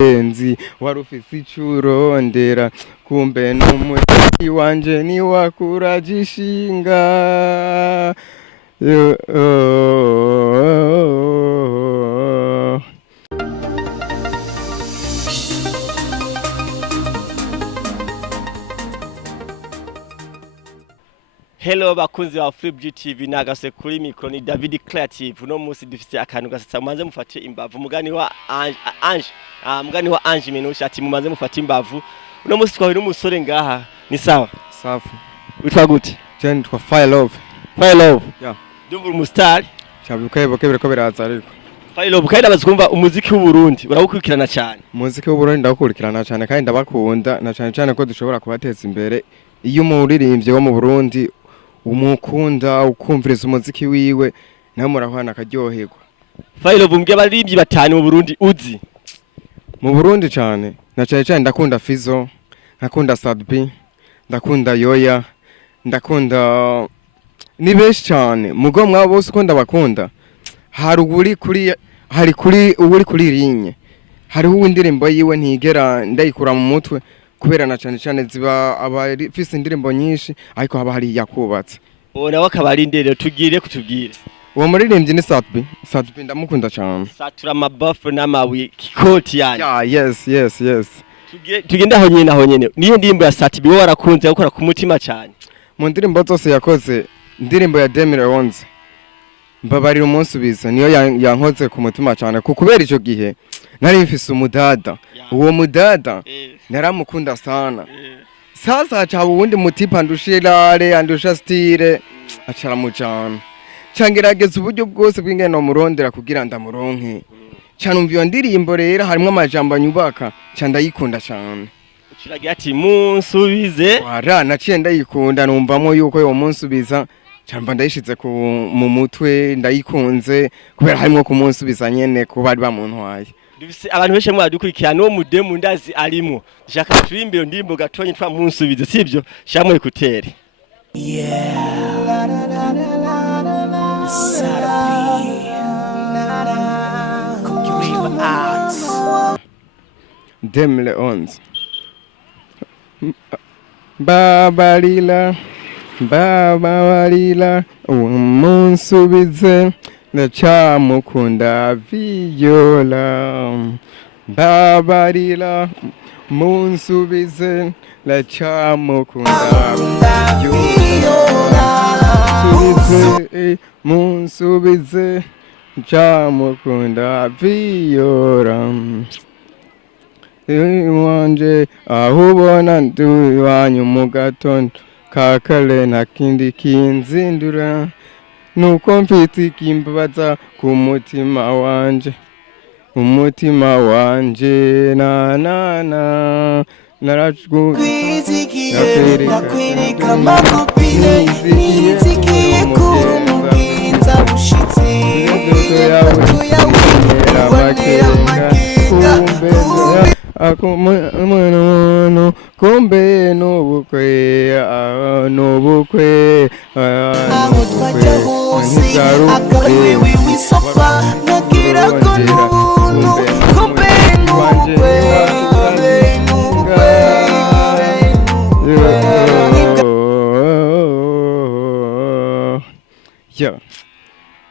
mugenzi wari ufise icurondera kumbe n'umutima wanje niwakuraje ishinga. Hello bakunzi wa Free TV nagase kuri micro ni David Creative no musi dufite akantu gasetsa mumanze mufate imbavu mugani wa Ange Menusha ati mumanze mufate imbavu no musi twawe n'umusore ngaha ni sawa Safi. Witwa gute? Jane twa Fire Love. Yeah. Ndumva umustar. Cyabukaye biriko biraza ariko. Fire Love kandi abazumva umuziki w'u Burundi urawukurikirana cyane. Umuziki w'u Burundi ndawukurikirana cyane kandi ndabakunda na cyane ko dushobora kubateza imbere iyo umuririmbyi wo mu Burundi umukunda ukumviriza umuziki wiwe nawe murahwana akaryoherwa. Fire Love mbye abaririmbyi batanu mu Burundi uzi. Mu Burundi cyane na cyane ndakunda Fizo, ndakunda Sadbi, ndakunda Yoya, ndakunda ni benshi cyane mugo mwabo bose uko ndabakunda. Hari kuri rinye. Hariho uwindirimbo yiwe ntigera ndayikura mu mutwe kubera na cyane ziba abafise indirimbo nyinshi ariko haba hari yakubatse. Nawe akabarindere tugire kutubwire. Uwo muririmbyi ni Sadbi ndamukunda cyane. Satura amabuff n'amabuye kikoti yani. Yeah, yes. Tugenda aho nyene. Niyo ndirimbo ya Sadbi wowe warakunze gukora ku mutima cyane. Mu ndirimbo zose yakoze indirimbo ya 2011 Mbabarira Munsubize niyo yankoze ku mutima cyane kubera ico gihe nari mfise umudada. Uwo mudada naramukunda sana. Sasa cha uwundi mutipa ndushirare andusha style acara mujana. Cangerageza uburyo bwose bw'ingene no murondera kugira ndamuronke. Canumva iyo ndirimbo rero harimo amajambo anyubaka ndayikunda cyane. Ukiragira ati Munsubize. Wara naciye ndayikunda numvamo yuko yo Munsubiza cyamba ndayishize mu mutwe ndayikunze kubera harimo ku Munsubiza nyene ko bari bamuntwaye. Dufise abantu benshi mwadukurikirana no mudemu ndazi arimo. Shaka turimbiro ndimbo gatonye twa Munsubize sivyo shamwe kutere. Demleons Babarila Munsubize ndacamukunda Viola. Babarila Munsubize ndacamukunda Munsubize ndacamukunda Viola. Wanje ahubona nduwanyu mu gatondo kakale nakindi kinzindura nuko mfite ikimbabaza ku mutima wanje nakwereka amakopine nizigiye kurumugenza bushitse kumbe n'ubukwe aho twajya hose akaba wewe wisopa nabwira ko n'ubuntu kumbe n'ubukwe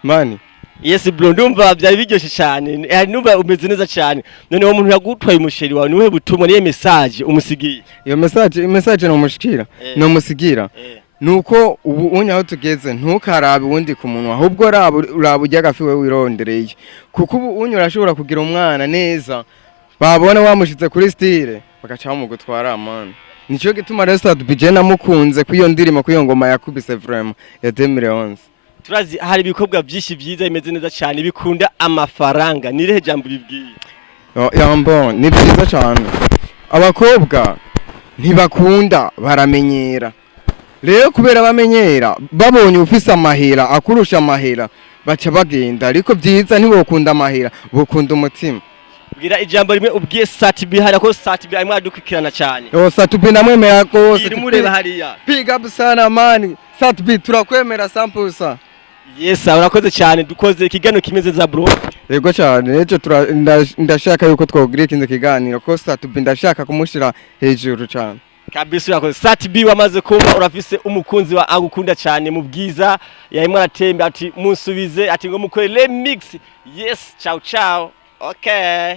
mani. Yes bro ndumva byari biryoshe cyane. Numva umeze neza cyane. None uwo muntu yagutwaye umusheri wawe niwe butumwa niye message umusigiye. Iyo message no mushikira no musigira. Nuko ubu unyaho tugeze ntukarabe wundi ku munwa ahubwo raba ujya gafi we wirondereye kuko ubu unyura ashobora kugira umwana neza babona wamushitse kuri style bagaca mu gutwara amana. Nico gituma Restart BJ namukunze kwiyo ndirimo kwiyo ngoma yakubise vraiment ya 2011. Turazi hari ibikobwa byinshi byiza imeze neza cyane bikunda amafaranga nirehe jambo bibwiye. Yambo ni byiza cyane. Abakobwa ntibakunda baramenyera. Rero kubera bamenyera babonye ufise amahera akurusha amahera baca bagenda ariko byiza ntibokunda amahera bokunda umutima. Bwira ijambo rimwe ubwiye Sadbi harako Sadbi arimo adukikirana cyane. Sadbi namwemera ko Iri mureba hariya. Big up sana mani. Sadbi turakwemera 100%. Yes, urakoze cyane dukoze ikiganiro kimeze za bro. Yego cyane ejo ndashaka yuko twogira ikindi kiganiro ko Satubi ndashaka kumushira hejuru cyane. Kabisa urakoze. Satubi wamaze kumva urafise umukunzi wa agukunda cyane mu bwiza yayimwe aratembe ati munsubize ati ngo mukore remix. Yes, ciao ciao. Okay.